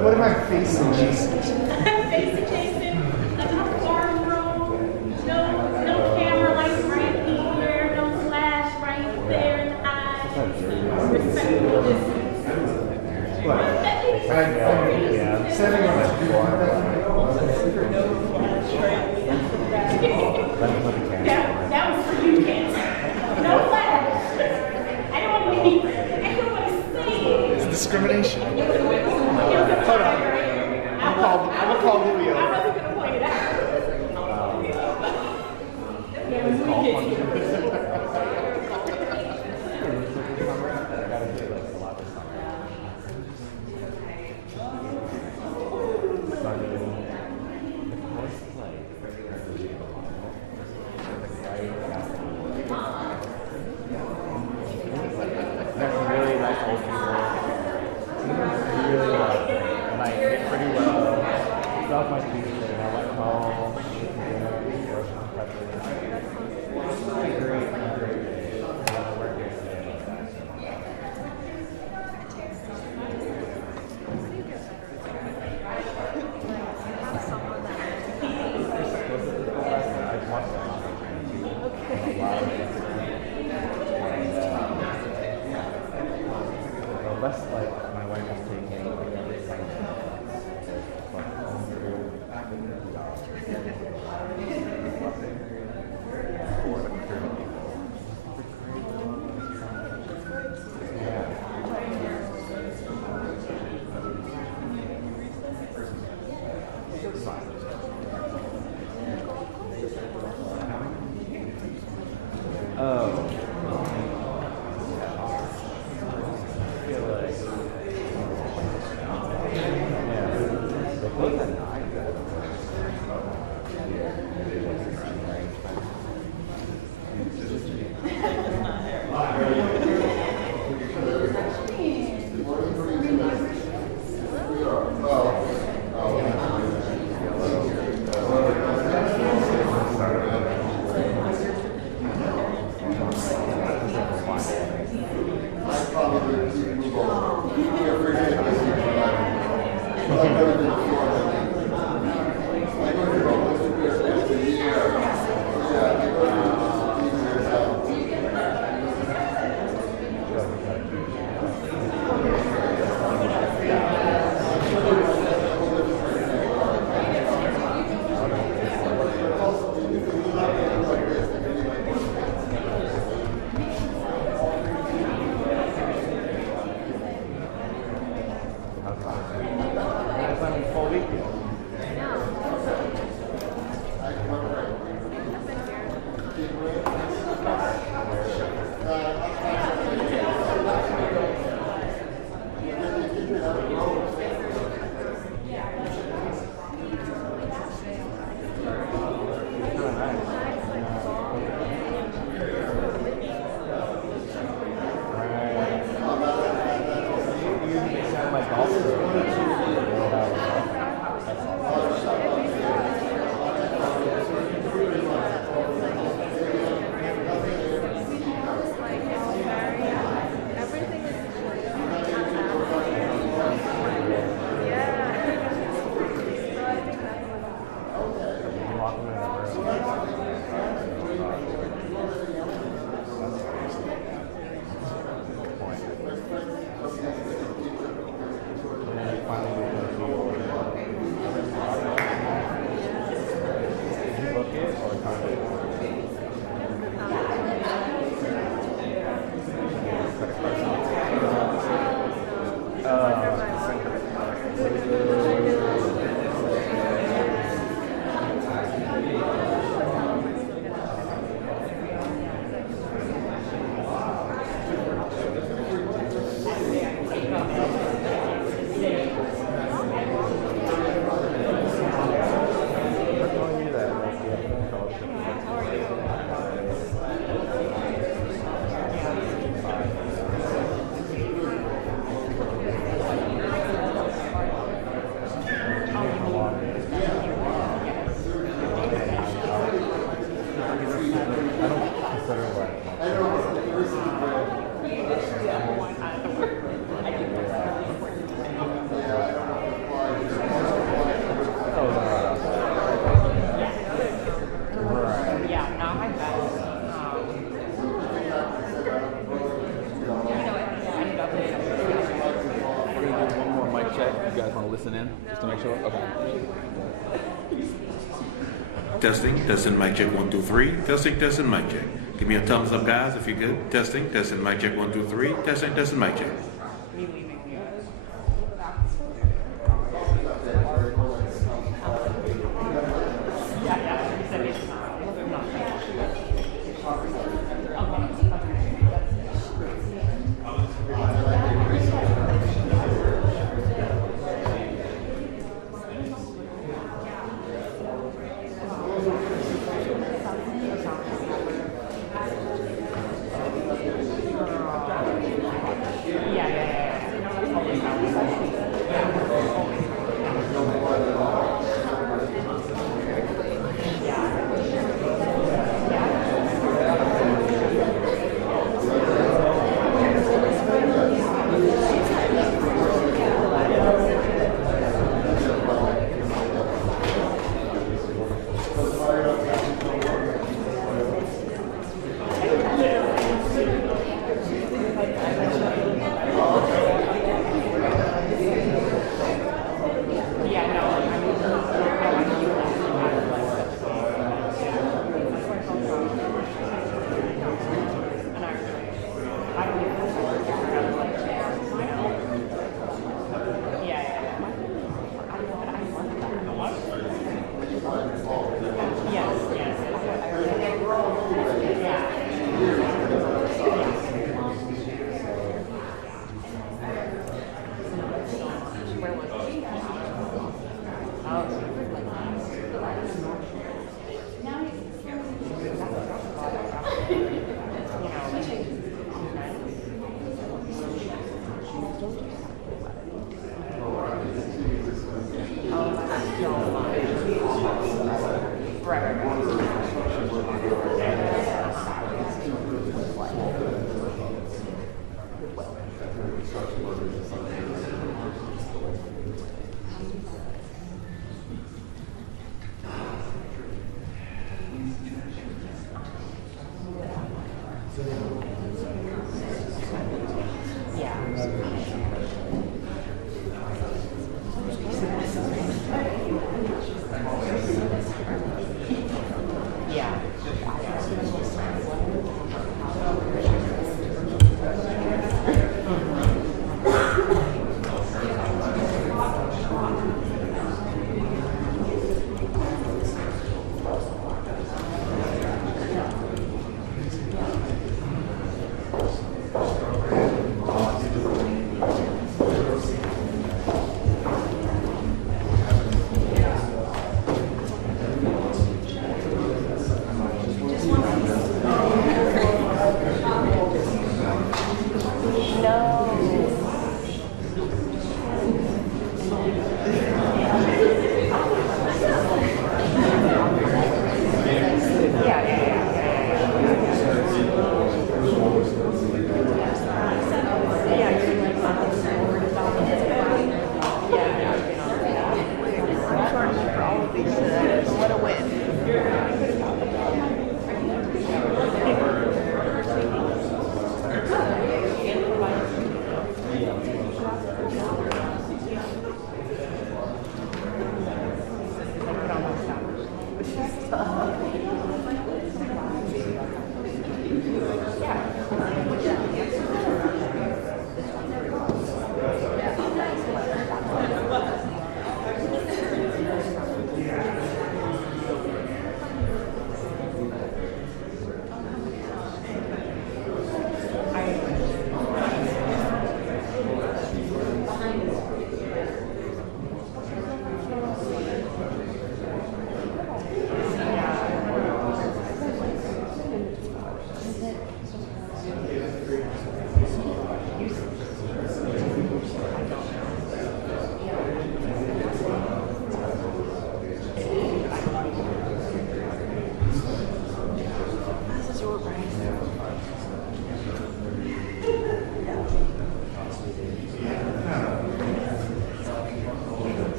What am I facing, Jason? Facing Jason, a farm room, no camera like right here, no flash right there in the eyes. Respectful distance. What? I'm setting on that That was for you, Ken. No flash. I don't want to be. I don't want to see. It's discrimination. Hold on. I'm gonna call Julio. I wasn't going to point it out. Yeah, it was wicked. Really nice old people. Really well. And I hit pretty well. Got my feet and I went home. Less like my wife is taking every second. Oh. You guys want to listen in just to make sure? Okay. Testing, mic check 1, 2, 3. Testing, mic check. Give me a thumbs up, guys, if you're good. Testing, mic check 1, 2, 3. Testing, mic check.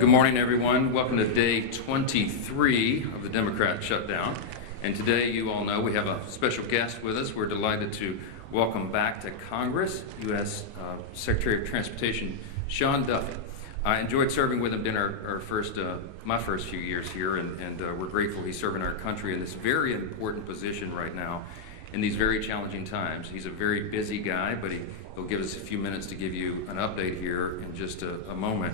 Good morning, everyone. Welcome to day 23 of the Democrat shutdown. And today, you all know, we have a special guest with us. We're delighted to welcome back to Congress, U.S. Secretary of Transportation, Sean Duffy. I enjoyed serving with him in my first few years here, and we're grateful he's serving our country in this very important position right now in these very challenging times. He's a very busy guy, but he'll give us a few minutes to give you an update here in just a moment.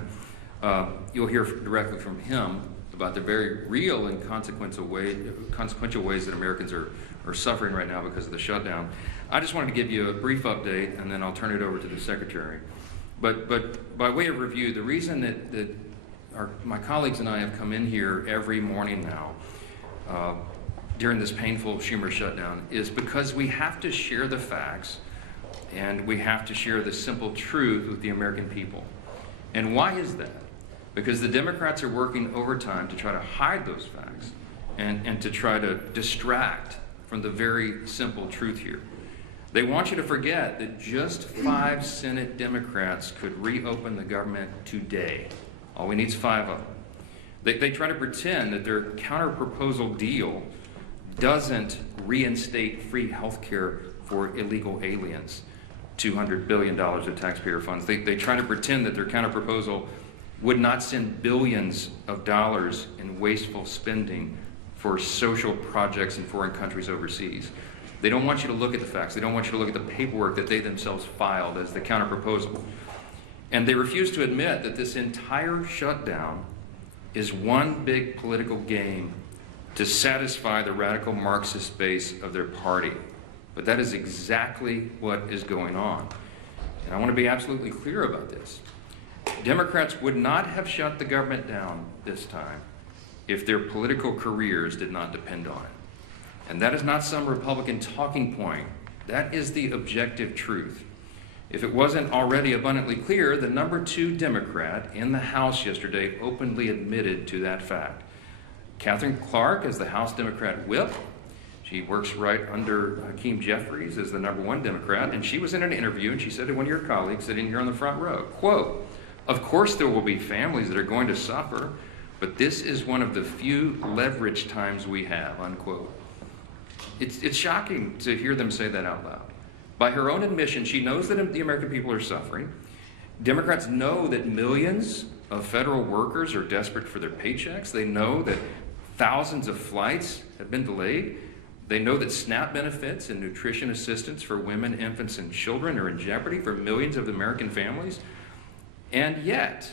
You'll hear directly from him about the very real and consequential ways that Americans are suffering right now because of the shutdown. I just wanted to give you a brief update, and then I'll turn it over to the Secretary. But by way of review, the reason that my colleagues and I have come in here every morning now during this painful Schumer shutdown is because we have to share the facts, and we have to share the simple truth with the American people. And why is that? Because the Democrats are working overtime to try to hide those facts and to try to distract from the very simple truth here. They want you to forget that just 5 Senate Democrats could reopen the government today. All we need is 5 of them. They try to pretend that their counter-proposal deal doesn't reinstate free health care for illegal aliens, $200 billion of taxpayer funds. They try to pretend that their counter-proposal would not send billions of dollars in wasteful spending for social projects in foreign countries overseas. They don't want you to look at the facts. They don't want you to look at the paperwork that they themselves filed as the counter-proposal. And they refuse to admit that this entire shutdown is one big political game to satisfy the radical Marxist base of their party. But that is exactly what is going on. And I want to be absolutely clear about this. Democrats would not have shut the government down this time if their political careers did not depend on it. And that is not some Republican talking point. That is the objective truth. If it wasn't already abundantly clear, the number 2 Democrat in the House yesterday openly admitted to that fact. Katherine Clark is the House Democrat whip. She works right under Hakeem Jeffries as the number 1 Democrat, and she was in an interview, and she said to one of your colleagues sitting here on the front row, quote, "Of course there will be families that are going to suffer, but this is one of the few leverage times we have," unquote. It's shocking to hear them say that out loud. By her own admission, she knows that the American people are suffering. Democrats know that millions of federal workers are desperate for their paychecks. They know that thousands of flights have been delayed. They know that SNAP benefits and nutrition assistance for women, infants, and children are in jeopardy for millions of American families. And yet,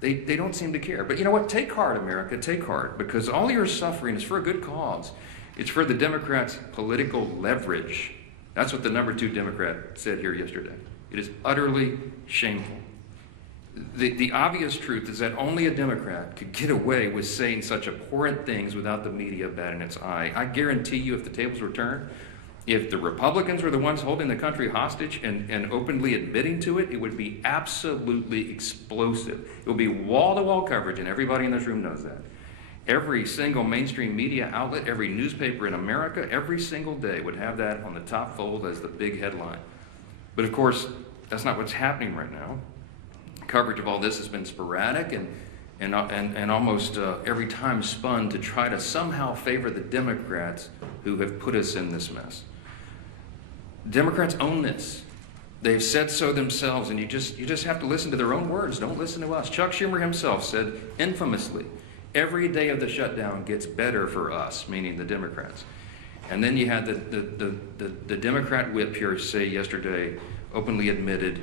they don't seem to care. But you know what? Take heart, America. Take heart. Because all your suffering is for a good cause. It's for the Democrats' political leverage. That's what the number 2 Democrat said here yesterday. It is utterly shameful. The obvious truth is that only a Democrat could get away with saying such abhorrent things without the media batting its eye. I guarantee you, if the tables were turned, if the Republicans were the ones holding the country hostage and openly admitting to it, it would be absolutely explosive. It would be wall-to-wall coverage, and everybody in this room knows that. Every single mainstream media outlet, every newspaper in America, every single day would have that on the top fold as the big headline. But of course, that's not what's happening right now. Coverage of all this has been sporadic and almost every time spun to try to somehow favor the Democrats who have put us in this mess. Democrats own this. They've said so themselves, and you just have to listen to their own words. Don't listen to us. Chuck Schumer himself said infamously, "Every day of the shutdown gets better for us," meaning the Democrats. And then you had the Democrat whip here say yesterday, openly admitted,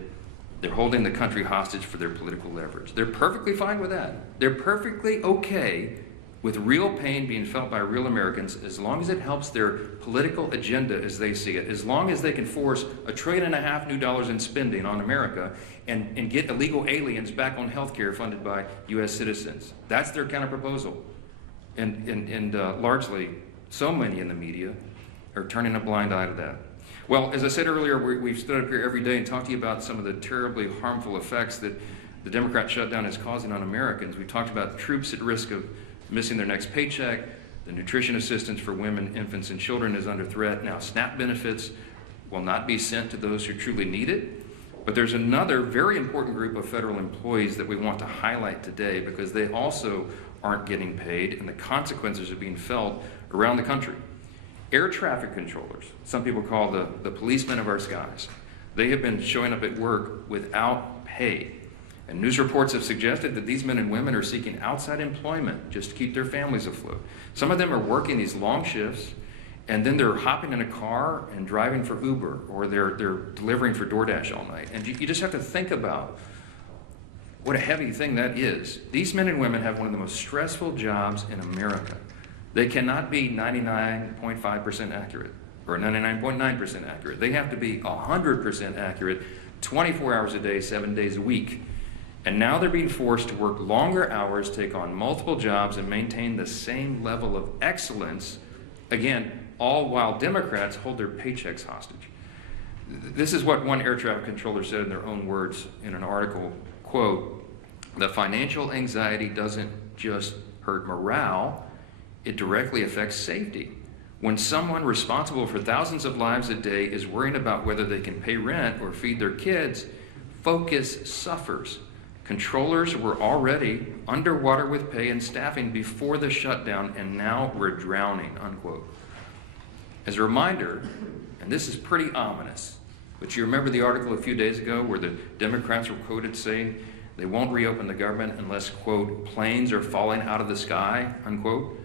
they're holding the country hostage for their political leverage. They're perfectly fine with that. They're perfectly okay with real pain being felt by real Americans as long as it helps their political agenda as they see it, as long as they can force $1.5 trillion new dollars in spending on America and get illegal aliens back on health care funded by U.S. citizens. That's their counter-proposal. And largely, so many in the media are turning a blind eye to that. Well, as I said earlier, we've stood up here every day and talked to you about some of the terribly harmful effects that the Democrat shutdown is causing on Americans. We talked about troops at risk of missing their next paycheck. The nutrition assistance for women, infants, and children is under threat. Now, SNAP benefits will not be sent to those who truly need it. But there's another very important group of federal employees that we want to highlight today because they also aren't getting paid and the consequences are being felt around the country. Air traffic controllers, some people call the policemen of our skies, they have been showing up at work without pay. And news reports have suggested that these men and women are seeking outside employment just to keep their families afloat. Some of them are working these long shifts, and then they're hopping in a car and driving for Uber, or they're delivering for DoorDash all night. And you just have to think about what a heavy thing that is. These men and women have one of the most stressful jobs in America. They cannot be 99.5% accurate or 99.9% accurate. They have to be 100% accurate 24 hours a day, 7 days a week. And now they're being forced to work longer hours, take on multiple jobs, and maintain the same level of excellence, again, all while Democrats hold their paychecks hostage. This is what one air traffic controller said in their own words in an article, quote, "The financial anxiety doesn't just hurt morale, it directly affects safety. When someone responsible for thousands of lives a day is worrying about whether they can pay rent or feed their kids, focus suffers. Controllers were already underwater with pay and staffing before the shutdown, and now we're drowning," unquote. As a reminder, and this is pretty ominous, but you remember the article a few days ago where the Democrats were quoted saying they won't reopen the government unless, quote, "planes are falling out of the sky," unquote.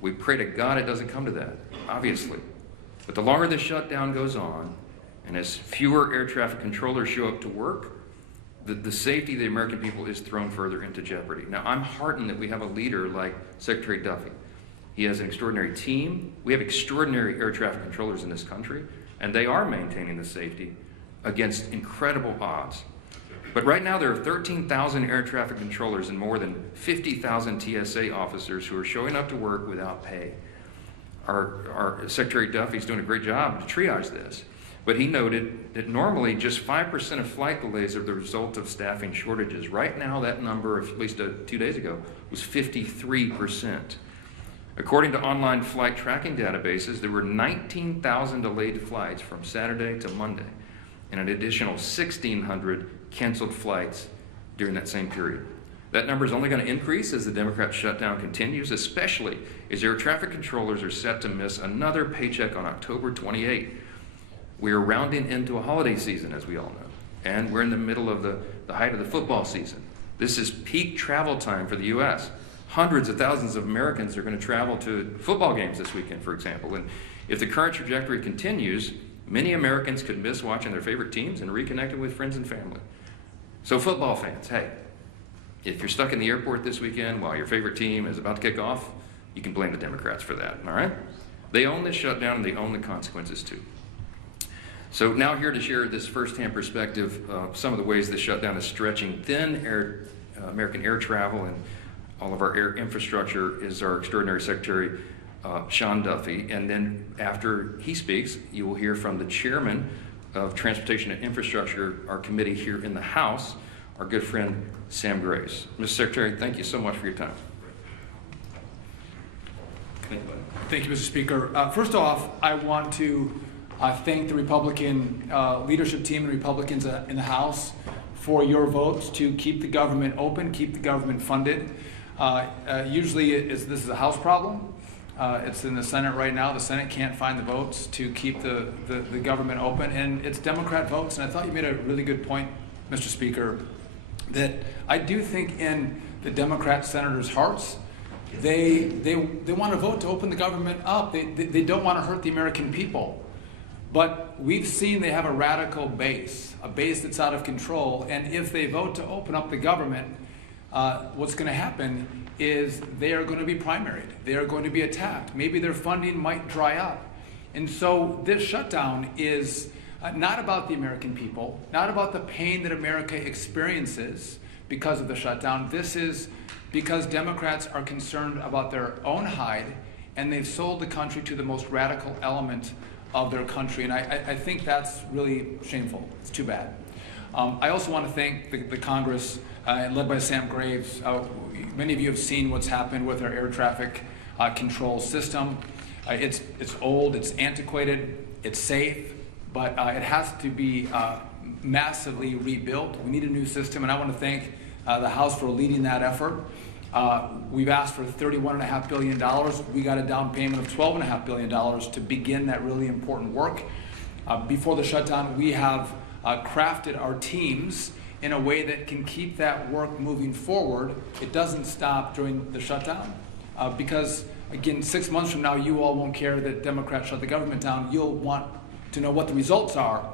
We pray to God it doesn't come to that, obviously. But the longer this shutdown goes on, and as fewer air traffic controllers show up to work, the safety of the American people is thrown further into jeopardy. Now, I'm heartened that we have a leader like Secretary Duffy. He has an extraordinary team. We have extraordinary air traffic controllers in this country, and they are maintaining the safety against incredible odds. But right now, there are 13,000 air traffic controllers and more than 50,000 TSA officers who are showing up to work without pay. Our Secretary Duffy's doing a great job to triage this. But he noted that normally just 5% of flight delays are the result of staffing shortages. Right now, that number, at least 2 days ago, was 53%. According to online flight tracking databases, there were 19,000 delayed flights from Saturday to Monday, and an additional 1,600 canceled flights during that same period. That number is only going to increase as the Democrat shutdown continues, especially as air traffic controllers are set to miss another paycheck on October 28. We are rounding into a holiday season, as we all know, and we're in the middle of the height of the football season. This is peak travel time for the U.S. Hundreds of thousands of Americans are going to travel to football games this weekend, for example. And if the current trajectory continues, many Americans could miss watching their favorite teams and reconnecting with friends and family. So football fans, hey, if you're stuck in the airport this weekend while your favorite team is about to kick off, you can blame the Democrats for that, all right? They own this shutdown and they own the consequences too. So now here to share this firsthand perspective of some of the ways the shutdown is stretching thin American air travel and all of our air infrastructure is our extraordinary Secretary, Sean Duffy. And then after he speaks, you will hear from the chairman of Transportation and Infrastructure, our committee here in the House, our good friend, Sam Grace. Mr. Secretary, thank you so much for your time. Thank you, Mr. Speaker. First off, I want to thank the Republican leadership team and Republicans in the House for your votes to keep the government open, keep the government funded. Usually this is a House problem. It's in the Senate right now. The Senate can't find the votes to keep the government open, and it's Democrat votes. And I thought you made a really good point, Mr. Speaker, that I do think in the Democrat senators' hearts, they want to vote to open the government up. They don't want to hurt the American people. But we've seen they have a radical base, a base that's out of control. And if they vote to open up the government, what's going to happen is they are going to be primaried. They are going to be attacked. Maybe their funding might dry up. And so this shutdown is not about the American people, not about the pain that America experiences because of the shutdown. This is because Democrats are concerned about their own hide, and they've sold the country to the most radical element of their country. And I think that's really shameful. It's too bad. I also want to thank the Congress, led by Sam Graves. Many of you have seen what's happened with our air traffic control system. It's old, it's antiquated, it's safe, but it has to be massively rebuilt. We need a new system, and I want to thank the House for leading that effort. We've asked for $31.5 billion. We got a down payment of $12.5 billion to begin that really important work. Before the shutdown, we have crafted our teams in a way that can keep that work moving forward. It doesn't stop during the shutdown. Because, again, 6 months from now, you all won't care that Democrats shut the government down. You'll want to know what the results are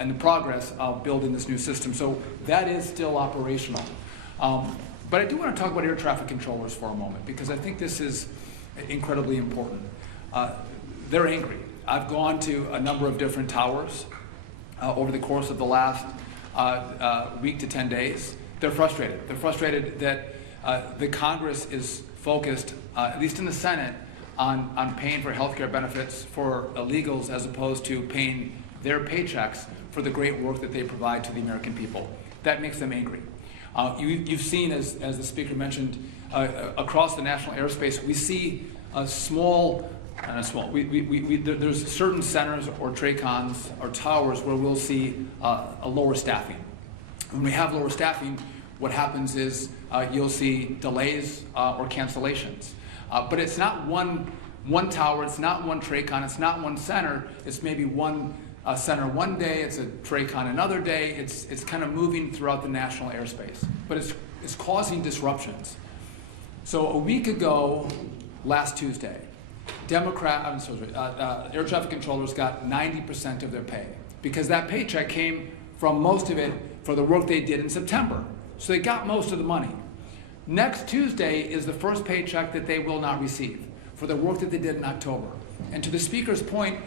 and the progress of building this new system. So that is still operational. But I do want to talk about air traffic controllers for a moment, because I think this is incredibly important. They're angry. I've gone to a number of different towers over the course of the last week to 10 days. They're frustrated. They're frustrated that the Congress is focused, at least in the Senate, on paying for health care benefits for illegals as opposed to paying their paychecks for the great work that they provide to the American people. That makes them angry. You've seen, as the speaker mentioned, across the national airspace, we see a there's certain centers or TRACONs or towers where we'll see a lower staffing. When we have lower staffing, what happens is you'll see delays or cancellations. But it's not one tower, it's not one TRACON, it's not one center, it's maybe one center one day, it's a TRACON another day, it's kind of moving throughout the national airspace. But it's causing disruptions. So a week ago, last Tuesday, air traffic controllers got 90% of their pay, because that paycheck came from most of it for the work they did in September. So they got most of the money. Next Tuesday is the first paycheck that they will not receive for the work that they did in October. And to the speaker's point,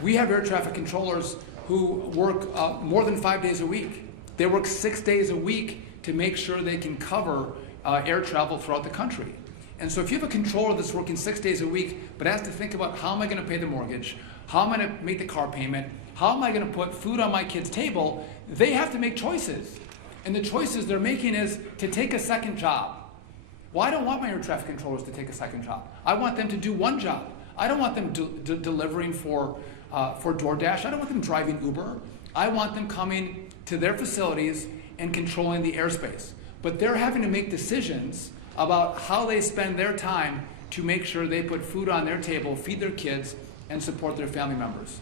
we have air traffic controllers who work more than 5 days a week. They work 6 days a week to make sure they can cover air travel throughout the country. And so if you have a controller that's working 6 days a week, but has to think about how am I going to pay the mortgage, how am I going to make the car payment, how am I going to put food on my kid's table, they have to make choices. And the choices they're making is to take a second job. Well, I don't want my air traffic controllers to take a second job. I want them to do one job. I don't want them delivering for DoorDash. I don't want them driving Uber. I want them coming to their facilities and controlling the airspace. But they're having to make decisions about how they spend their time to make sure they put food on their table, feed their kids, and support their family members.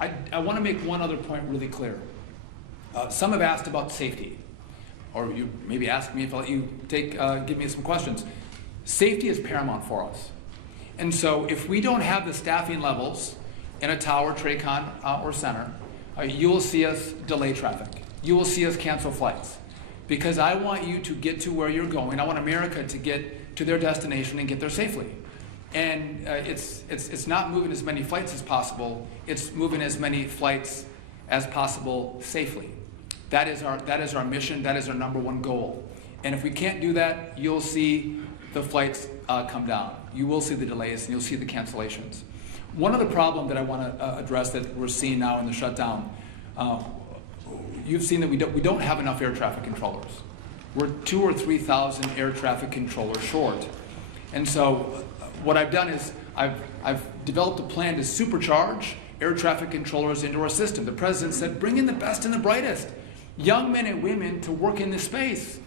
I want to make one other point really clear. Some have asked about safety, or you maybe ask me if I'll let you give me some questions. Safety is paramount for us. And so if we don't have the staffing levels in a tower, TRACON, or center, you will see us delay traffic. You will see us cancel flights. Because I want you to get to where you're going. I want America to get to their destination and get there safely. And it's not moving as many flights as possible. It's moving as many flights as possible safely. That is our mission. That is our number one goal. And if we can't do that, you'll see the flights come down. You will see the delays, and you'll see the cancellations. One other problem that I want to address that we're seeing now in the shutdown, you've seen that we don't have enough air traffic controllers. We're 2,000 or 3,000 air traffic controllers short. And so what I've done is I've developed a plan to supercharge air traffic controllers into our system. The president said, bring in the best and the brightest, young men and women to work in this space,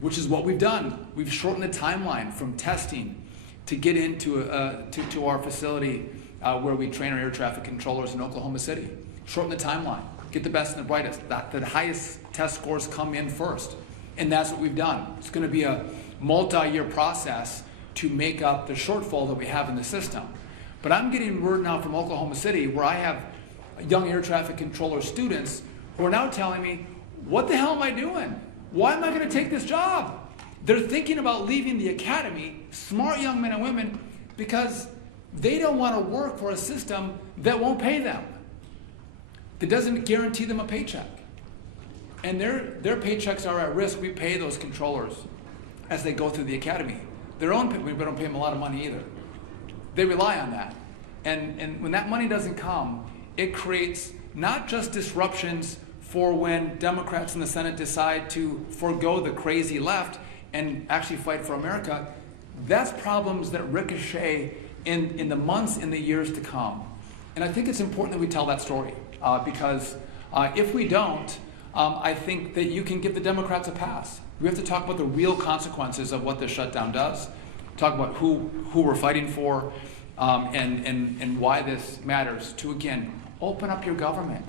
which is what we've done. We've shortened the timeline from testing to get into to our facility where we train our air traffic controllers in Oklahoma City. Shorten the timeline. Get the best and the brightest. The highest test scores come in first. And that's what we've done. It's going to be a multi-year process to make up the shortfall that we have in the system. But I'm getting word now from Oklahoma City, where I have young air traffic controller students who are now telling me, what the hell am I doing? Why am I going to take this job? They're thinking about leaving the academy, smart young men and women, because they don't want to work for a system that won't pay them, that doesn't guarantee them a paycheck. And their paychecks are at risk. We pay those controllers as they go through the academy. We don't pay them a lot of money either. They rely on that. And when that money doesn't come, it creates not just disruptions for when Democrats in the Senate decide to forego the crazy left and actually fight for America. That's problems that ricochet in the months, in the years to come. And I think it's important that we tell that story because if we don't, I think that you can give the Democrats a pass. We have to talk about the real consequences of what this shutdown does, talk about who we're fighting for, and why this matters. To, again, open up your government.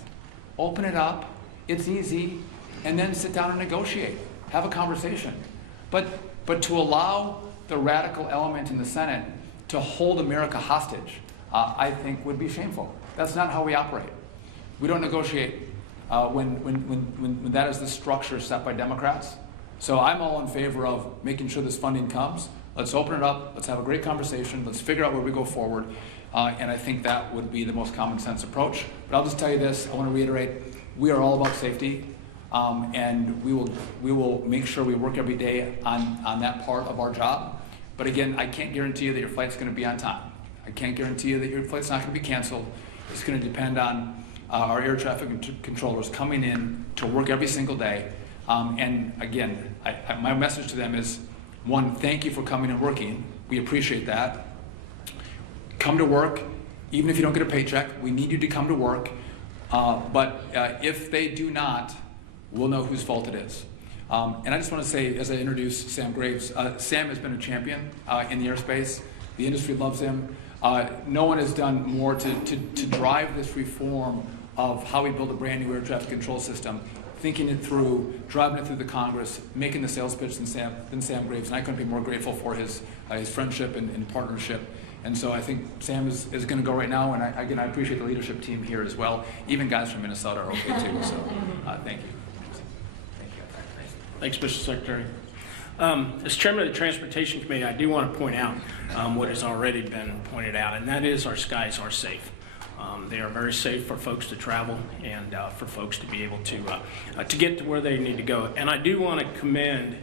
Open it up. It's easy. And then sit down and negotiate. Have a conversation. But to allow the radical element in the Senate to hold America hostage, I think would be shameful. That's not how we operate. We don't negotiate when that is the structure set by Democrats. So I'm all in favor of making sure this funding comes. Let's open it up. Let's have a great conversation. Let's figure out where we go forward. And I think that would be the most common sense approach. But I'll just tell you this. I want to reiterate, we are all about safety. And we will make sure we work every day on that part of our job. But again, I can't guarantee you that your flight's going to be on time. I can't guarantee you that your flight's not going to be canceled. It's going to depend on our air traffic controllers coming in to work every single day. And again, my message to them is, one, thank you for coming and working. We appreciate that. Come to work, even if you don't get a paycheck. We need you to come to work. But if they do not, we'll know whose fault it is. And I just want to say, as I introduce Sam Graves, Sam has been a champion in the airspace. The industry loves him. No one has done more to drive this reform of how we build a brand new air traffic control system, thinking it through, driving it through the Congress, making the sales pitch than Sam Graves. And I couldn't be more grateful for his friendship and partnership. And so I think Sam is going to go right now. And I appreciate the leadership team here as well. Even guys from Minnesota are okay too. So thank you. Thanks, Mr. Secretary. As chairman of the Transportation Committee, I do want to point out what has already been pointed out, and that is our skies are safe. They are very safe for folks to travel and for folks to be able to get to where they need to go. And I do want to commend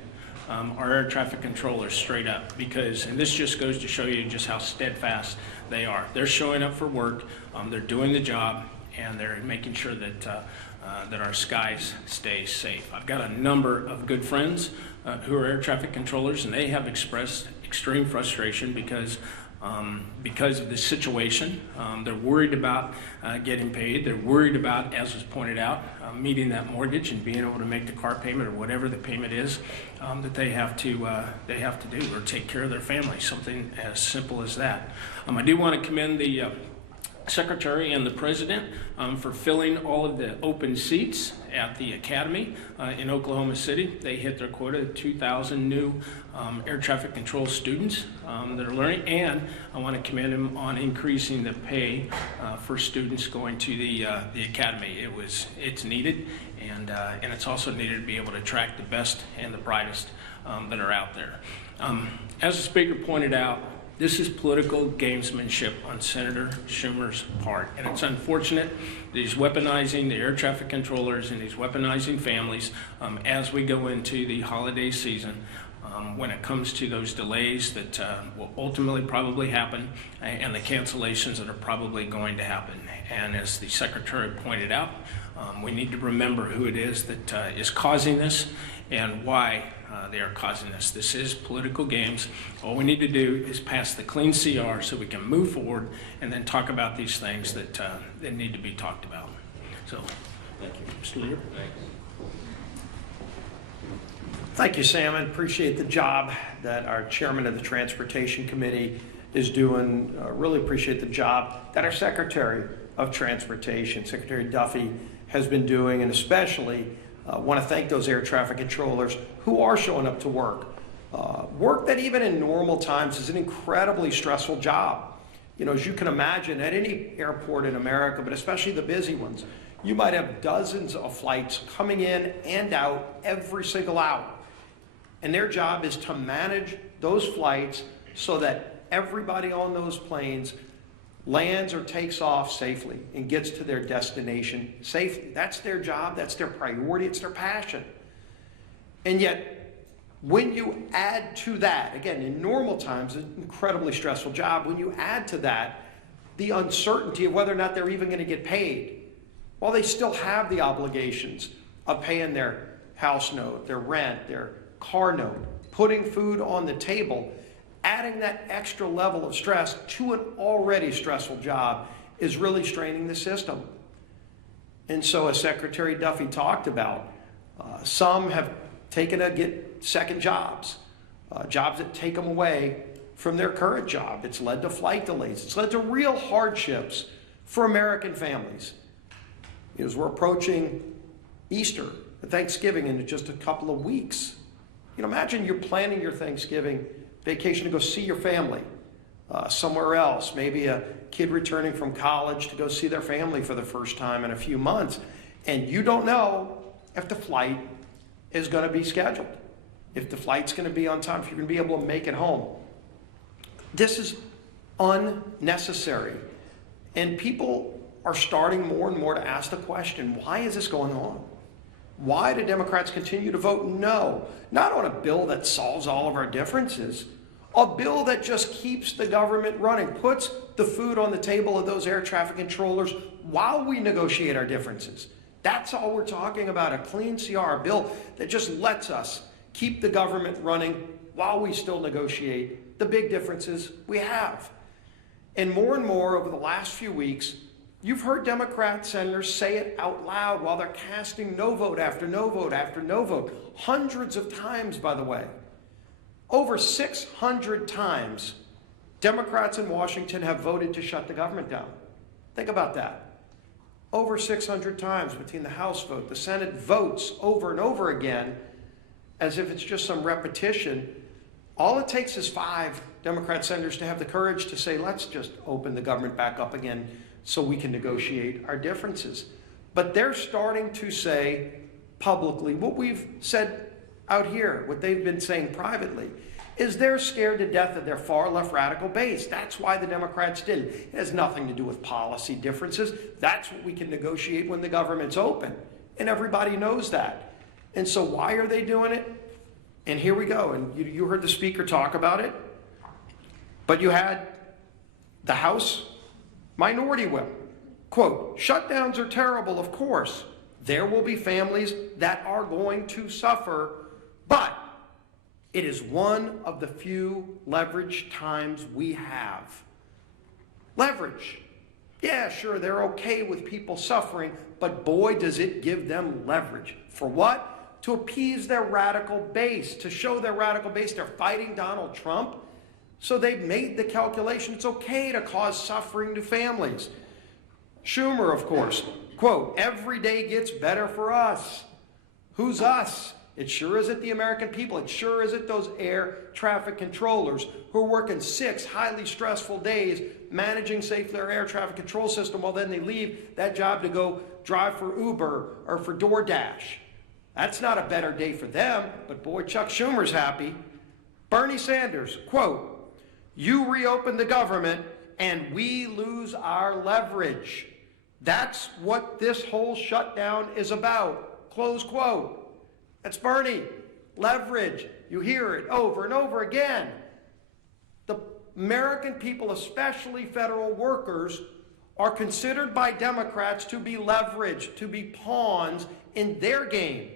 our air traffic controllers straight up, because, and this just goes to show you just how steadfast they are. They're showing up for work, they're doing the job, and they're making sure that that our skies stay safe. I've got a number of good friends who are air traffic controllers, and they have expressed extreme frustration because of this situation. They're worried about getting paid. They're worried about, as was pointed out, meeting that mortgage and being able to make the car payment or whatever the payment is that they have to do, or take care of their family. Something as simple as that. I do want to commend the Secretary and the President for filling all of the open seats at the Academy in Oklahoma City. They hit their quota of 2,000 new air traffic control students that are learning, and I want to commend them on increasing the pay for students going to the Academy. It's needed, and it's also needed to be able to attract the best and the brightest that are out there. As the Speaker pointed out, this is political gamesmanship on Senator Schumer's part, and it's unfortunate that he's weaponizing the air traffic controllers and he's weaponizing families as we go into the holiday season when it comes to those delays that will ultimately probably happen and the cancellations that are probably going to happen. And as the Secretary pointed out, we need to remember who it is that is causing this and why they are causing this. This is political games. All we need to do is pass the clean CR so we can move forward and then talk about these things that need to be talked about. So, thank you. Mr. Leader. Thank you, Sam. I appreciate the job that our chairman of the Transportation Committee is doing. Really appreciate the job that our Secretary of Transportation, Secretary Duffy, has been doing, and especially want to thank those air traffic controllers who are showing up to work. Work that even in normal times is an incredibly stressful job. You know, as you can imagine, at any airport in America, but especially the busy ones, you might have dozens of flights coming in and out every single hour. And their job is to manage those flights so that everybody on those planes lands or takes off safely and gets to their destination safely. That's their job, that's their priority, it's their passion. And yet, when you add to that, again, in normal times, an incredibly stressful job, when you add to that the uncertainty of whether or not they're even going to get paid, while they still have the obligations of paying their house note, their rent, their car note, putting food on the table, adding that extra level of stress to an already stressful job is really straining the system. And so as Secretary Duffy talked about, some have taken to get second jobs, jobs that take them away from their current job. It's led to flight delays. It's led to real hardships for American families. As we're approaching Easter, Thanksgiving in just a couple of weeks. Imagine you're planning your Thanksgiving vacation to go see your family somewhere else, maybe a kid returning from college to go see their family for the first time in a few months, and you don't know if the flight is going to be scheduled, if the flight's going to be on time, if you're going to be able to make it home. This is unnecessary, and people are starting more and more to ask the question, why is this going on? Why do Democrats continue to vote no? Not on a bill that solves all of our differences, a bill that just keeps the government running, puts the food on the table of those air traffic controllers while we negotiate our differences. That's all we're talking about, a clean CR, a bill that just lets us keep the government running while we still negotiate the big differences we have. And more over the last few weeks, you've heard Democrat senators say it out loud while they're casting no vote after no vote after no vote. Hundreds of times, by the way. Over 600 times, Democrats in Washington have voted to shut the government down. Think about that. Over 600 times between the House vote, the Senate votes over and over again as if it's just some repetition. All it takes is 5 Democrat senators to have the courage to say, let's just open the government back up again so we can negotiate our differences. But they're starting to say publicly what we've said out here, what they've been saying privately, is they're scared to death of their far left radical base. That's why the Democrats did it. It has nothing to do with policy differences. That's what we can negotiate when the government's open. And everybody knows that. And so why are they doing it? And here we go. And you heard the speaker talk about it. But you had the House Minority Whip. Quote, shutdowns are terrible, of course. There will be families that are going to suffer, but it is one of the few leverage times we have. Leverage. Yeah, sure, they're okay with people suffering, but boy, does it give them leverage. For what? To appease their radical base, to show their radical base they're fighting Donald Trump. So they've made the calculation it's okay to cause suffering to families. Schumer, of course, quote, every day gets better for us. Who's us? It sure isn't the American people. It sure isn't those air traffic controllers who are working 6 highly stressful days managing safely our air traffic control system while then they leave that job to go drive for Uber or for DoorDash. That's not a better day for them, but boy, Chuck Schumer's happy. Bernie Sanders, quote, you reopen the government and we lose our leverage. That's what this whole shutdown is about. Close quote. That's Bernie. Leverage. You hear it over and over again. The American people, especially federal workers, are considered by Democrats to be leveraged, to be pawns in their game.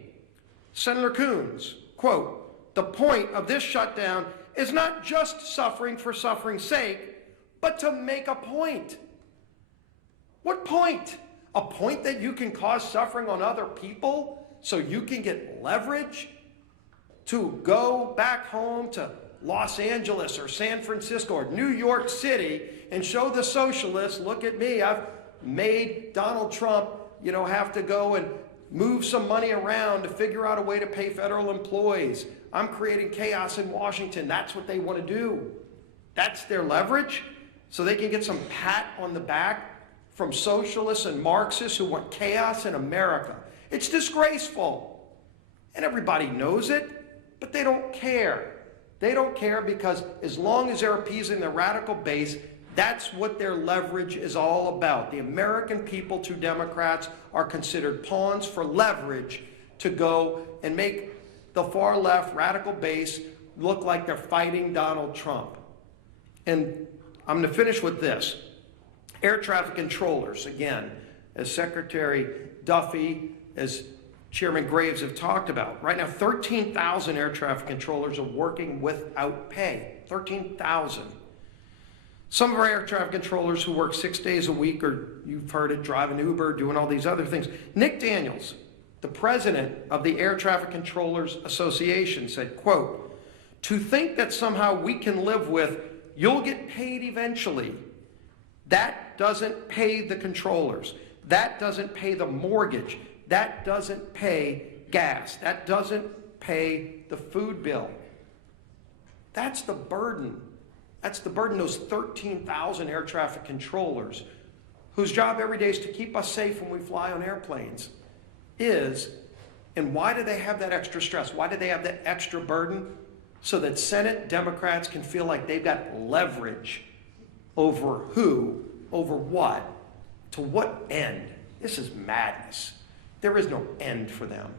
Senator Coons, quote, the point of this shutdown is not just suffering for suffering's sake, but to make a point. What point? A point that you can cause suffering on other people so you can get leverage to go back home to Los Angeles or San Francisco or New York City and show the socialists, look at me, I've made Donald Trump, have to go and move some money around to figure out a way to pay federal employees. I'm creating chaos in Washington. That's what they want to do. That's their leverage, so they can get some pat on the back from socialists and Marxists who want chaos in America. It's disgraceful. And everybody knows it, but they don't care. They don't care because as long as they're appeasing their radical base, that's what their leverage is all about. The American people to Democrats are considered pawns for leverage to go and make the far left radical base look like they're fighting Donald Trump. And I'm going to finish with this. Air traffic controllers, again, as Secretary Duffy, as Chairman Graves have talked about. Right now, 13,000 air traffic controllers are working without pay. 13,000. Some of our air traffic controllers who work 6 days a week, or you've heard it, driving Uber, doing all these other things. Nick Daniels, the president of the Air Traffic Controllers Association, said, quote, "To think that somehow we can live with, you'll get paid eventually, that doesn't pay the controllers. That doesn't pay the mortgage. That doesn't pay gas. That doesn't pay the food bill." That's the burden. That's the burden, those 13,000 air traffic controllers whose job every day is to keep us safe when we fly on airplanes is. And why do they have that extra stress? Why do they have that extra burden? So that Senate Democrats can feel like they've got leverage over who, over what, to what end. This is madness. There is no end for them.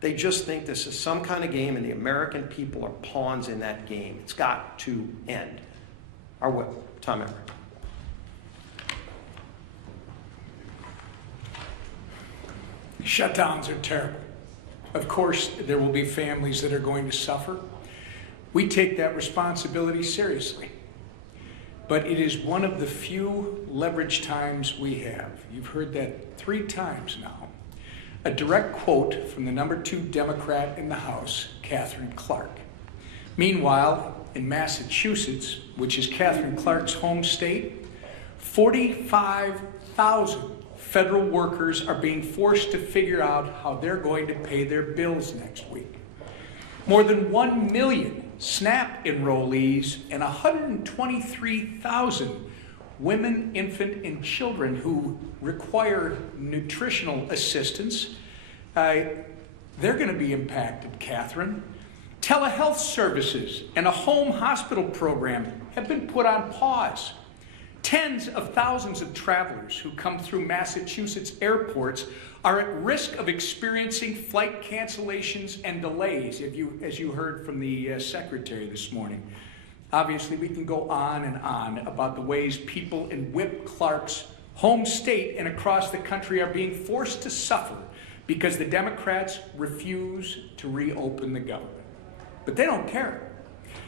They just think this is some kind of game and the American people are pawns in that game. It's got to end. Our whip, Tom Emmerich. Shutdowns are terrible. Of course, there will be families that are going to suffer. We take that responsibility seriously. But it is one of the few leverage times we have. You've heard that 3 times now. A direct quote from the number 2 Democrat in the House, Katherine Clark. Meanwhile, in Massachusetts, which is Katherine Clark's home state, 45,000 federal workers are being forced to figure out how they're going to pay their bills next week. More than 1 million SNAP enrollees and 123,000 women, infant, and children who require nutritional assistance, they're going to be impacted, Catherine. Telehealth services and a home hospital program have been put on pause. Tens of thousands of travelers who come through Massachusetts airports are at risk of experiencing flight cancellations and delays, as you heard from the secretary this morning. Obviously, we can go on and on about the ways people in Whip Clark's home state and across the country are being forced to suffer because the Democrats refuse to reopen the government. But they don't care,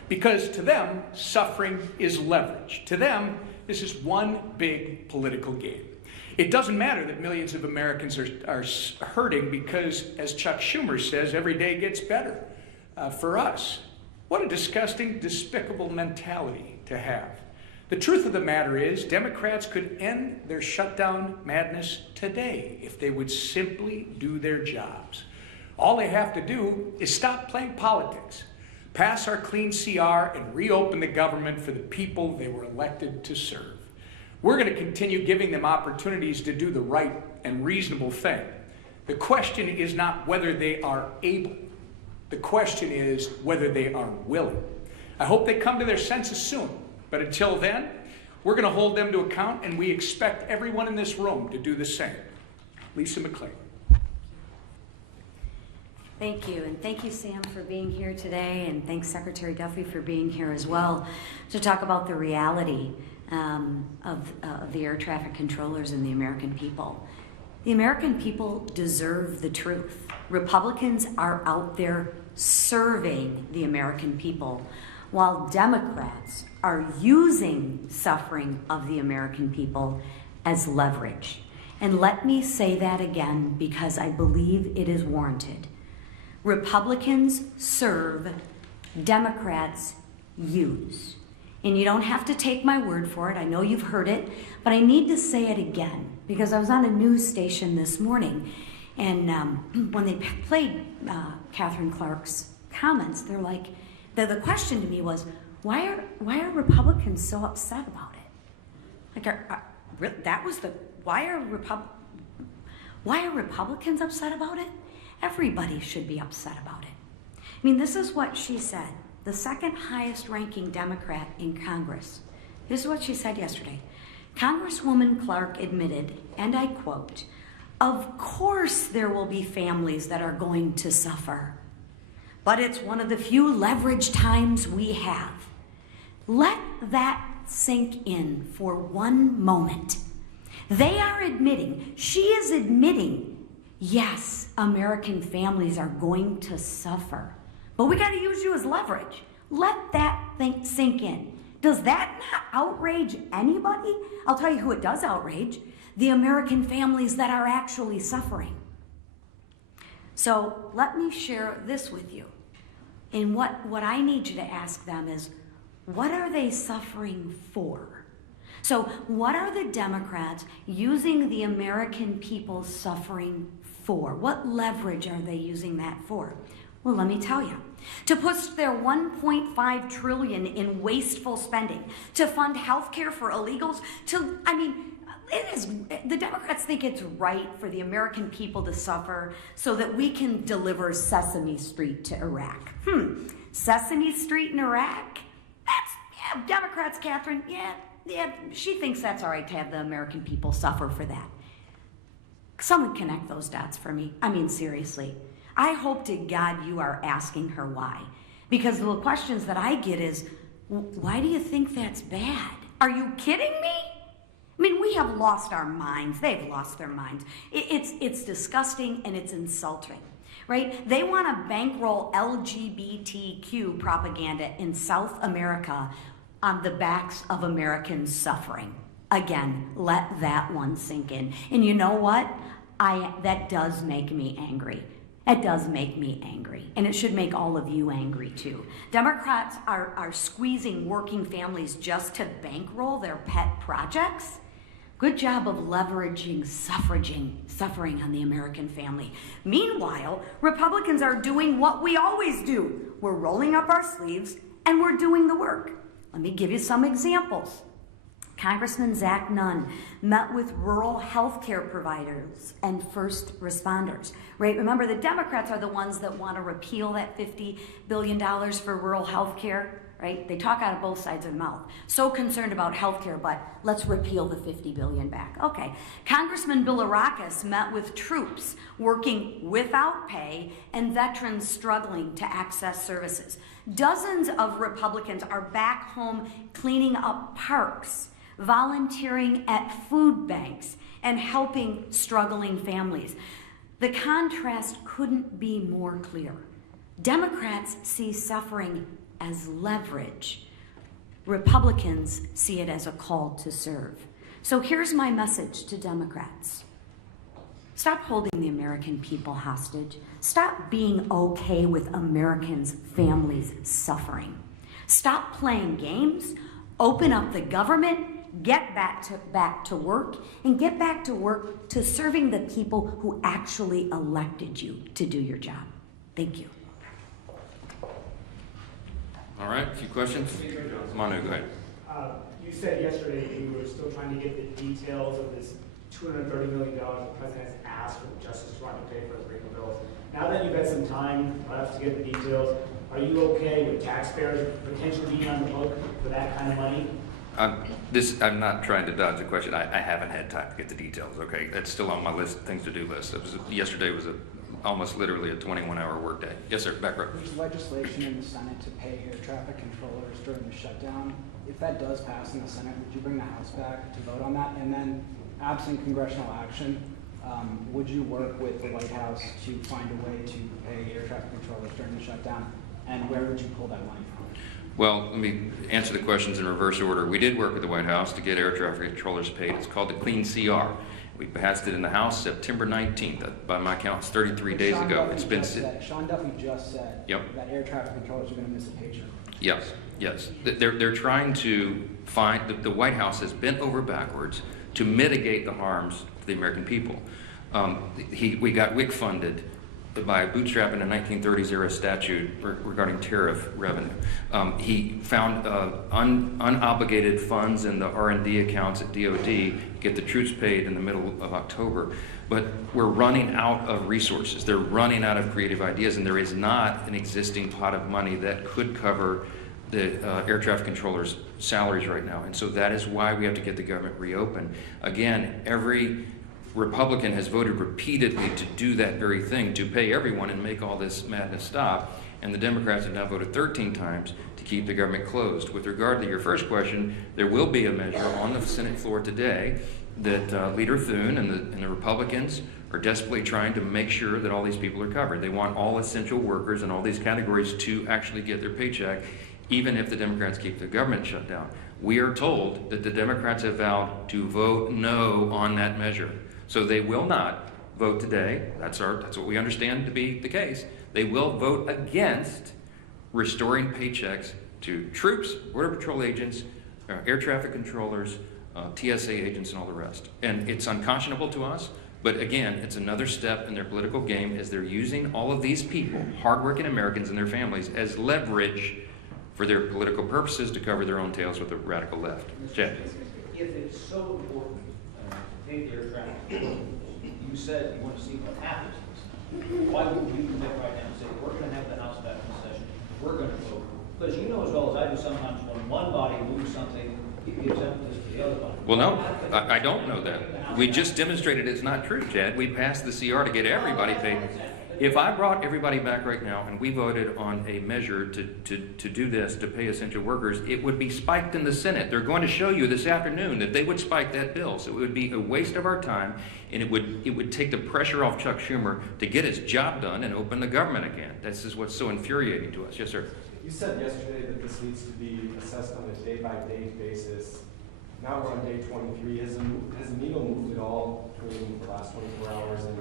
because to them, suffering is leverage. To them, this is one big political game. It doesn't matter that millions of Americans are hurting because, as Chuck Schumer says, every day gets better for us. What a disgusting, despicable mentality to have. The truth of the matter is, Democrats could end their shutdown madness today if they would simply do their jobs. All they have to do is stop playing politics, pass our clean CR, and reopen the government for the people they were elected to serve. We're going to continue giving them opportunities to do the right and reasonable thing. The question is not whether they are able. The question is whether they are willing. I hope they come to their senses soon, but until then, we're going to hold them to account, and we expect everyone in this room to do the same. Lisa McClain. Thank you, and thank you, Sam, for being here today, and thanks, Secretary Duffy, for being here as well to talk about the reality of the air traffic controllers and the American people. The American people deserve the truth. Republicans are out there serving the American people, while Democrats are using suffering of the American people as leverage. And let me say that again, because I believe it is warranted. Republicans serve, Democrats use. And you don't have to take my word for it. I know you've heard it, but I need to say it again because I was on a news station this morning, and when they played Katherine Clark's comments, they're like, the question to me was, why are Republicans so upset about it? Like, that was the why are Republicans upset about it? Everybody should be upset about it. I mean, this is what she said, the second highest ranking Democrat in Congress. This is what she said yesterday. Congresswoman Clark admitted, and I quote, "Of course there will be families that are going to suffer, but it's one of the few leverage times we have." Let that sink in for one moment. They are admitting, she is admitting, yes, American families are going to suffer, but we got to use you as leverage. Let that sink in. Does that not outrage anybody? I'll tell you who it does outrage: the American families that are actually suffering. So let me share this with you. And what I need you to ask them is, what are they suffering for? So what are the Democrats using the American people's suffering for? What leverage are they using that for? Well, let me tell you. To push their $1.5 trillion in wasteful spending, to fund health care for illegals, the Democrats think it's right for the American people to suffer so that we can deliver Sesame Street to Iraq. Sesame Street in Iraq? Democrats, Catherine, she thinks that's all right to have the American people suffer for that. Someone connect those dots for me. I mean, seriously. I hope to God you are asking her why. Because the questions that I get is, why do you think that's bad? Are you kidding me? I mean, we have lost our minds. They've lost their minds. It's disgusting and it's insulting, right? They want to bankroll LGBTQ propaganda in South America on the backs of Americans suffering. Again, let that one sink in. And you know what? That does make me angry. It does make me angry, and it should make all of you angry too. Democrats are squeezing working families just to bankroll their pet projects. Good job of leveraging suffering on the American family. Meanwhile, Republicans are doing what we always do. We're rolling up our sleeves and we're doing the work. Let me give you some examples. Congressman Zach Nunn met with rural health care providers and first responders, right? Remember, the Democrats are the ones that want to repeal that $50 billion for rural health care, right? They talk out of both sides of the mouth. So concerned about health care, but let's repeal the $50 billion back. Okay. Congressman Bilirakis met with troops working without pay and veterans struggling to access services. Dozens of Republicans are back home cleaning up parks, volunteering at food banks, and helping struggling families. The contrast couldn't be more clear. Democrats see suffering as leverage. Republicans see it as a call to serve. So here's my message to Democrats. Stop holding the American people hostage. Stop being okay with Americans' families suffering. Stop playing games. Open up the government. Get back to work, and get back to work to serving the people who actually elected you to do your job. Thank you. All right, a few questions? Manu, go ahead. You said yesterday you were still trying to get the details of this $230 million the president has asked for the Justice Department to pay for the freedom bills. Now that you've had some time left to get the details, are you okay with taxpayers potentially being on the hook for that kind of money? I'm not trying to dodge the question. I haven't had time to get the details, okay? That's still on my list, things to do list. Yesterday was almost literally a 21-hour workday. Yes, sir, back row. There's legislation in the Senate to pay air traffic controllers during the shutdown. If that does pass in the Senate, would you bring the House back to vote on that? And then, absent congressional action, would you work with the White House to find a way to pay air traffic controllers during the shutdown? And where would you pull that money from? Well, let me answer the questions in reverse order. We did work with the White House to get air traffic controllers paid. It's called the Clean CR. We passed it in the House September 19th. By my count, it's 33 days ago. It's been Sean Duffy just said that air traffic controllers are going to miss a paycheck. Yes. They're trying to find, the White House has bent over backwards to mitigate the harms to the American people. We got WIC funded by bootstrapping a 1930s era statute regarding tariff revenue. He found unobligated funds in the R&D accounts at DOD, get the troops paid in the middle of October. But we're running out of resources. They're running out of creative ideas, and there is not an existing pot of money that could cover the air traffic controllers' salaries right now. And so that is why we have to get the government reopened. Again, every Republican has voted repeatedly to do that very thing, to pay everyone and make all this madness stop. And the Democrats have now voted 13 times to keep the government closed. With regard to your first question, there will be a measure on the Senate floor today that Leader Thune and the Republicans are desperately trying to make sure that all these people are covered. They want all essential workers in all these categories to actually get their paycheck. even if the Democrats keep the government shut down. We are told that the Democrats have vowed to vote no on that measure. So they will not vote today. That's what we understand to be the case. They will vote against restoring paychecks to troops, Border Patrol agents, air traffic controllers, TSA agents, and all the rest. And it's unconscionable to us, but again, it's another step in their political game as they're using all of these people, hardworking Americans and their families, as leverage for their political purposes to cover their own tails with the radical left. Chad. If it's so important to take the air traffic, you said you want to see what happens. Why wouldn't you commit right now and say, we're going to have the House back in session, we're going to vote? Because you know as well as I do, sometimes when one body moves something, it gives emphasis to the other body. Well, no, I don't know that. We just demonstrated it's not true, Chad. We passed the CR to get everybody paid. If I brought everybody back right now and we voted on a measure to do this, to pay essential workers, it would be spiked in the Senate. They're going to show you this afternoon that they would spike that bill. So it would be a waste of our time, and it would take the pressure off Chuck Schumer to get his job done and open the government again. This is what's so infuriating to us. Yes, sir. You said yesterday that this needs to be assessed on a day-by-day basis. Now we're on day 23. Has the needle moved at all between the last 24 hours and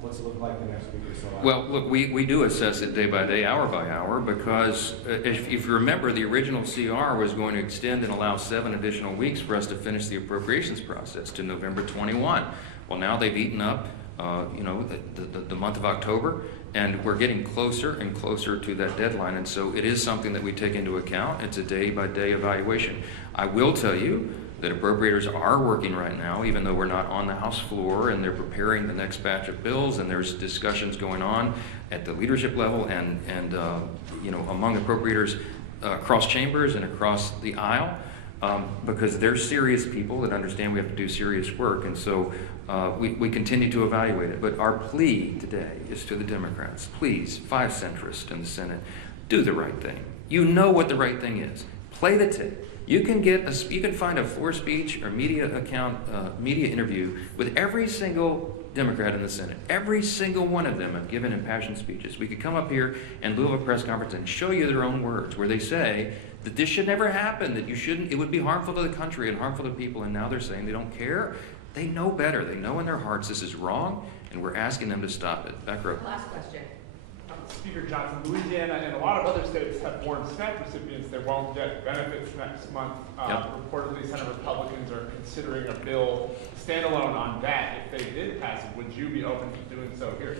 what's it look like the next week or so? Well, look, we do assess it day by day, hour by hour, because if you remember, the original CR was going to extend and allow 7 additional weeks for us to finish the appropriations process to November 21. Well, now they've eaten up, the month of October, and we're getting closer and closer to that deadline, and so it is something that we take into account. It's a day-by-day evaluation. I will tell you that appropriators are working right now, even though we're not on the House floor, and they're preparing the next batch of bills, and there's discussions going on at the leadership level and among appropriators across chambers and across the aisle, because they're serious people that understand we have to do serious work, and so we continue to evaluate it. But our plea today is to the Democrats: please, 5 centrists in the Senate, do the right thing. You know what the right thing is. Play the tape. You can find a floor speech or media interview with every single Democrat in the Senate. Every single one of them have given impassioned speeches. We could come up here in lieu of a press conference and show you their own words where they say that this should never happen, that it would be harmful to the country and harmful to people, and now they're saying they don't care. They know better. They know in their hearts this is wrong, and we're asking them to stop it. Back row. Last question. Speaker Johnson, Louisiana and a lot of other states have warned SNAP recipients they won't get benefits next month. Reportedly, Senate Republicans are considering a bill standalone on that. If they did pass it, would you be open to doing so here?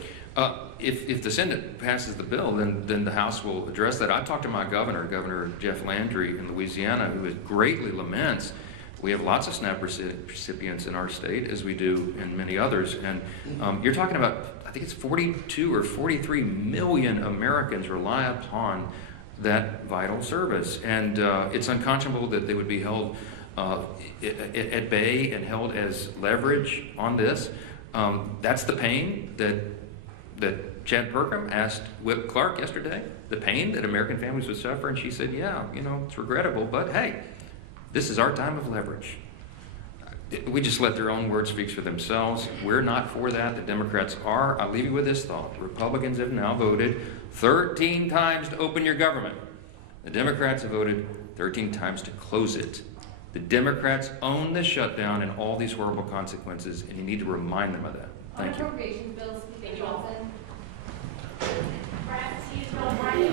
If the Senate passes the bill, then the House will address that. I talked to my Governor Jeff Landry in Louisiana, who greatly laments. We have lots of SNAP recipients in our state, as we do in many others. And you're talking about, I think it's 42 or 43 million Americans rely upon that vital service. And it's unconscionable that they would be held at bay and held as leverage on this. That's the pain that Chad Perkham asked Whip Clark yesterday, the pain that American families would suffer. And she said, yeah, it's regrettable, but hey, this is our time of leverage. We just let their own words speak for themselves. We're not for that. The Democrats are. I'll leave you with this thought. Republicans have now voted 13 times to open your government. The Democrats have voted 13 times to close it. The Democrats own the shutdown and all these horrible consequences, and you need to remind them of that. Thank you. Appropriations bills, Speaker Johnson. Perhaps he is not right.